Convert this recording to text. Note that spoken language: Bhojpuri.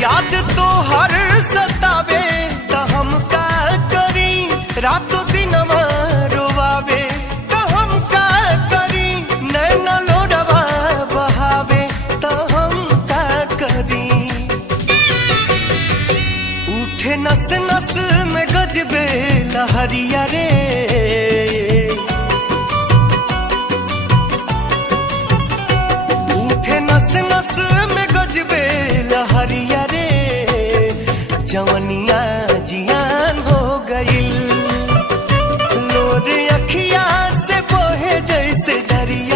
याद तो हर सतावे तो हम का करी, रातों दिन रोवावे तो हम का करी, नैना लोडवा बहावे तो हम का करी। उठे नस नस में गजबे लहरिया रे, उठे नस नस में गजबे लहरिया रे, जवनिया जियान हो गई, लोरे अखिया से बोहे जैसे दरिया।